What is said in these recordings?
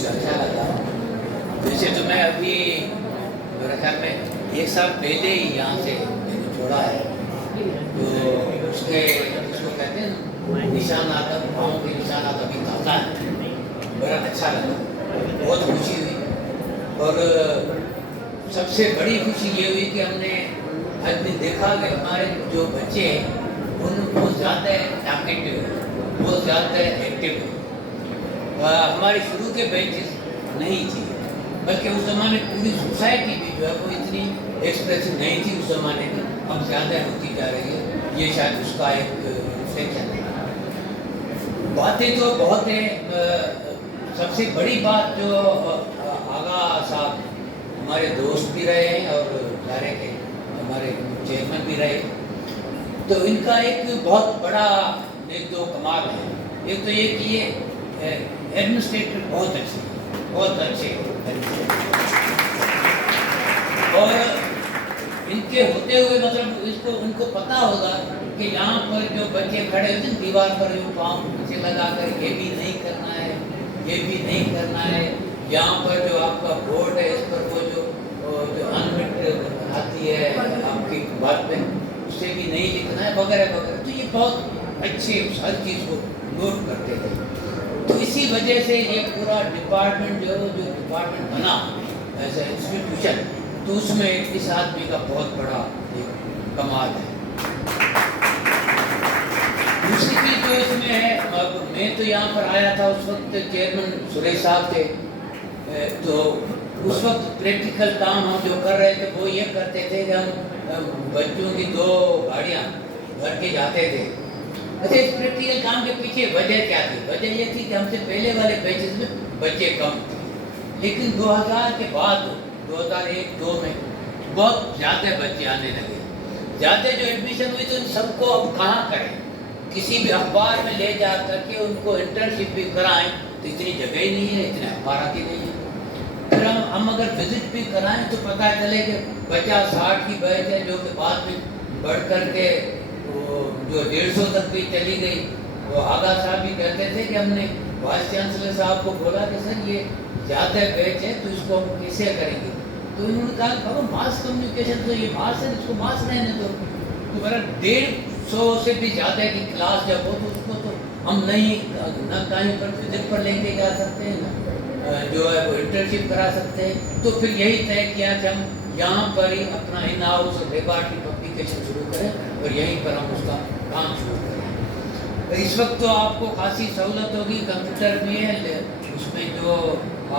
कुछ अच्छा लगा। वैसे तो मैं अभी मेरे ख्याल में 1 साल पहले ही यहाँ से मैंने छोड़ा है, तो उसके उसको कहते हैं निशानात, पाँव के निशानात अभी ताज़ा है। बड़ा अच्छा लगा, बहुत खुशी हुई। और सबसे बड़ी खुशी ये हुई कि हमने आज दिन देखा कि हमारे जो बच्चे हैं उन बहुत ज़्यादा टैलेंटेड है, बहुत ज़्यादा एक्टिव है। हमारे शुरू के बैचेस नहीं थी, बल्कि उस ज़माने पूरी सोसाइटी भी जो है वो इतनी एक्सप्रेसिव नहीं थी उस ज़माने में, अब ज़्यादा होती जा रही है। ये शायद उसका एक रिफ्लेक्शन है। बातें तो बहुत हैं। सबसे बड़ी बात जो आगा साहब हमारे दोस्त भी रहे हैं और दायरे के हमारे चेयरमैन भी रहे, तो इनका एक बहुत बड़ा एक दो कमाल है। एक तो ये कि ये एडमिनिस्ट्रेटर बहुत अच्छे, बहुत अच्छे, और इनके होते हुए मतलब इसको उनको पता होगा कि यहाँ पर जो बच्चे खड़े होते हैं दीवार पर जो पाँव पीछे लगा कर ये भी नहीं करना है, ये भी नहीं करना है, यहाँ पर जो आपका बोर्ड है इस पर वो जो अनमिट आती है आपकी बात में उससे भी नहीं लिखना है वगैरह वगैरह। तो ये बहुत अच्छे हर चीज़ को नोट करते थे। तो इसी वजह से ये पूरा डिपार्टमेंट जो डिपार्टमेंट बना एज ए इंस्टीट्यूशन, तो उसमें इस आदमी का बहुत बड़ा एक कमाल है। दूसरी चीज़ जो इसमें है, मैं तो यहाँ पर आया था उस वक्त चेयरमैन सुरेश साहब थे, तो उस वक्त प्रैक्टिकल काम हम जो कर रहे थे वो ये करते थे कि हम बच्चों की 2 गाड़ियाँ भर के जाते थे। अच्छा, इस प्रैक्टिकल काम के पीछे वजह क्या थी? वजह ये थी कि हमसे पहले वाले बैचेस में बच्चे कम थे, लेकिन 2000 के बाद 2001-2 में बहुत ज़्यादा बच्चे आने लगे। ज़्यादा जो एडमिशन हुई तो सबको अब कहाँ करें, किसी भी अखबार में ले जा करके उनको इंटर्नशिप भी कराएं तो इतनी जगह ही नहीं है, इतने अखबार आती नहीं है। फिर हम अगर विजिट भी कराएं तो पता चले कि 50-60 की बैच है जो कि बाद में बढ़ कर के जो 150 तक भी चली गई। वो आगा साहब भी कहते थे कि हमने वाइस चांसलर साहब को बोला कि सर ये ज़्यादा बैच है तो इसको हम कैसे करेंगे, तो उन्होंने कहा मास कम्युनिकेशन तो ये मास है, इसको मास रहने दो। तो मेरा 150 से भी ज़्यादा की क्लास जब हो तो उसको तो हम नहीं न कहीं पर विजिट पर लेके जा सकते हैं, ना जो है वो इंटर्नशिप करा सकते हैं। तो फिर यही तय किया कि हम यहाँ पर ही अपना इन हाउस लेबॉर्ट्री पब्लिकेशन शुरू करें और यहीं पर हम उसका काम शुरू करें। तो इस वक्त तो आपको खासी सहूलत होगी, कंप्यूटर भी है, उसमें जो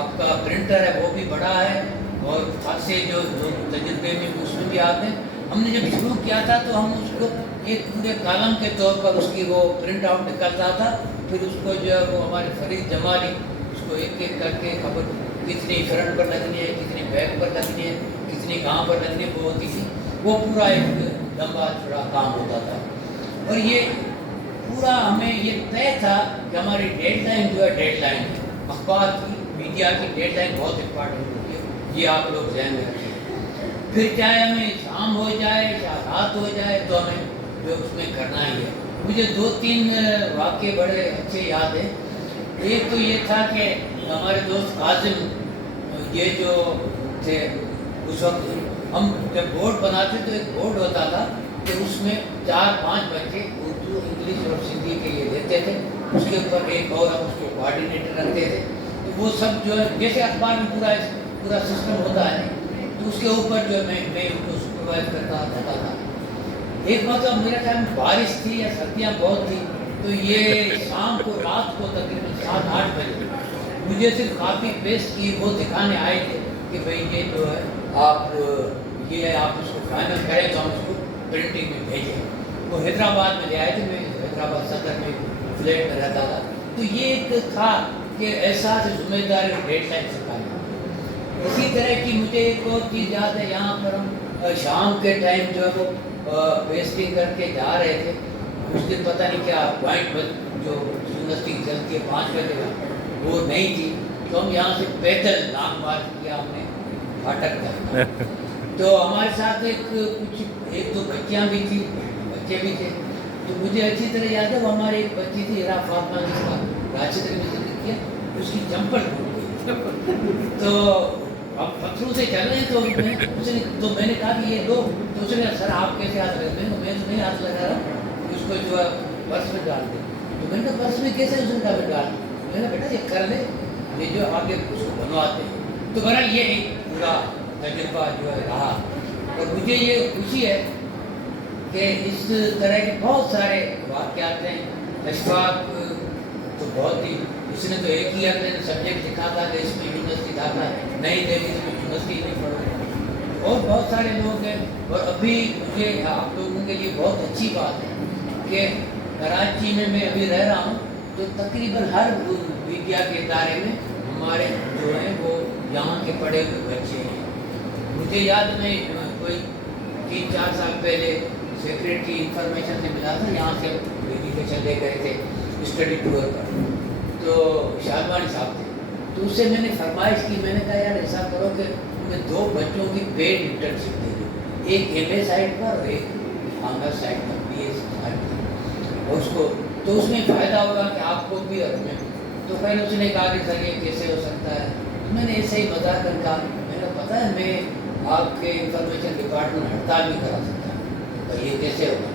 आपका प्रिंटर है वो भी बड़ा है और खासे जो तजुर्बे में उसमें भी आते हैं। हमने जब शुरू किया था तो हम उसको एक पूरे कॉलम के तौर पर उसकी वो प्रिंट आउट निकलता था, फिर उसको जो है वो हमारे फरीद जमाली उसको एक एक करके खबर कितनी फ्रंट पर लगनी है, कितनी बैक पर लगनी है, कितनी कहाँ पर लगनी है, वो होती थी। वो पूरा एक लंबा चौड़ा काम होता था और ये पूरा हमें ये तय था कि हमारी डेडलाइन जो है डेडलाइन अखबार की, मीडिया की डेडलाइन बहुत इम्पॉर्टेंट होती है, ये आप लोग ध्यान में रखें। फिर चाहे हमें शाम हो जाए या रात हो जाए तो हमें जो उसमें करना ही है। मुझे 2-3 वाक़े बड़े अच्छे याद हैं। एक तो ये था कि हमारे दोस्त काजिम ये जो थे उस वक्त हम जब बोर्ड बनाते तो एक बोर्ड होता था कि उसमें 4-5 बच्चे उर्दू, इंग्लिश और सिंधी के लिए लेते थे, उसके ऊपर एक और हम उसको कोऑर्डिनेटर रखते थे। तो वो सब जो है जैसे अखबार में पूरा सिस्टम होता है तो उसके ऊपर जो है मैं उनको सुपरवाइज करता था। एक मतलब मेरे ख्याल में बारिश थी या सर्दियाँ बहुत थी, तो ये शाम को रात को तकरीबन 7-8 बजे मुझे सिर्फ काफ़ी पेस्ट की वो दिखाने आए थे कि भाई ये जो है आप इसको फाइनल करें तो हम उसको प्रिंटिंग में भेजें। वो हैदराबाद में ले आए थे, मैं हैदराबाद सदर में फ्लैट में रहता था। तो ये एक था कि एहसास जिम्मेदारी और डेडलाइन सिखाना। इसी तरह की मुझे एक और चीज़ याद है, यहाँ पर हम शाम के टाइम जो है वो वेस्टिंग करके जा रहे थे। उस दिन पता नहीं क्या पॉइंट जो यूनिवर्सिटी चलती है 5 बजे वो नहीं थी, तो हम यहाँ से पैदल लॉन्ग मार्च किया हमने फाटक तक। तो हमारे साथ एक दो बच्चियाँ भी थी, बच्चे भी थे। तो मुझे अच्छी तरह याद है वो हमारी एक बच्ची थी हिरा फातिमा, जिसका राशिद ने जिक्र किया, उसकी चंपल टूट गई। तो अब पत्थरों से चल रहे हैं, तो मैंने कहा कि ये दो, तो उसने कहा सर आप कैसे हाथ लगा, मैं तो नहीं हाथ लगा रहा, उसको जो है पर्स में डाल दे। तो मैंने कहा पर्स में कैसे, उसने कहा डाल, मैंने कहा बेटा ये कर ले, ये जो आगे उसको बनवाते हैं। तो बहरहाल ये एक पूरा तजुर्बा जो है रहा, और मुझे ये खुशी है कि इस तरह के बहुत सारे वाक़यात हैं। अशफाक तो बहुत ही, इसने तो एक ही अपने सब्जेक्ट लिखा था कि इसमें यूनिवर्सिटी दाखिला नहीं दे दी तो यूनिवर्सिटी नहीं पढ़ रहे, और बहुत सारे लोग हैं। और अभी मुझे आप लोगों के लिए बहुत अच्छी बात है कि कराची में मैं अभी रह रहा हूँ, तो तकरीबन हर विद्या के इदारे में हमारे जो हैं वो यहाँ के पढ़े हुए बच्चे हैं। मुझे याद में कोई 3-4 साल पहले सेक्रेटरी इंफॉर्मेशन से मिला था, यहाँ से एजुकेशन ले गए थे स्टडी टूर पर, तो शाहबानी साहब थे, तो उससे मैंने फरमाइश की, मैंने कहा यार ऐसा करो कि उन्हें 2 बच्चों की पेड इंटर्नशिप दे दो, एक MA साइड पर और एक ऑनर्स साइड पर, BA साइड पर, और उसको तो उसमें फ़ायदा होगा कि आपको भी और हमें। तो फिर उसने कहा कि सर ये कैसे हो सकता है, मैंने ऐसे ही मजाक कर कहा, मैंने पता है मैं आपके इंफॉर्मेशन डिपार्टमेंट हड़ताल भी करा सकता हूँ, तो ये कैसे होगा।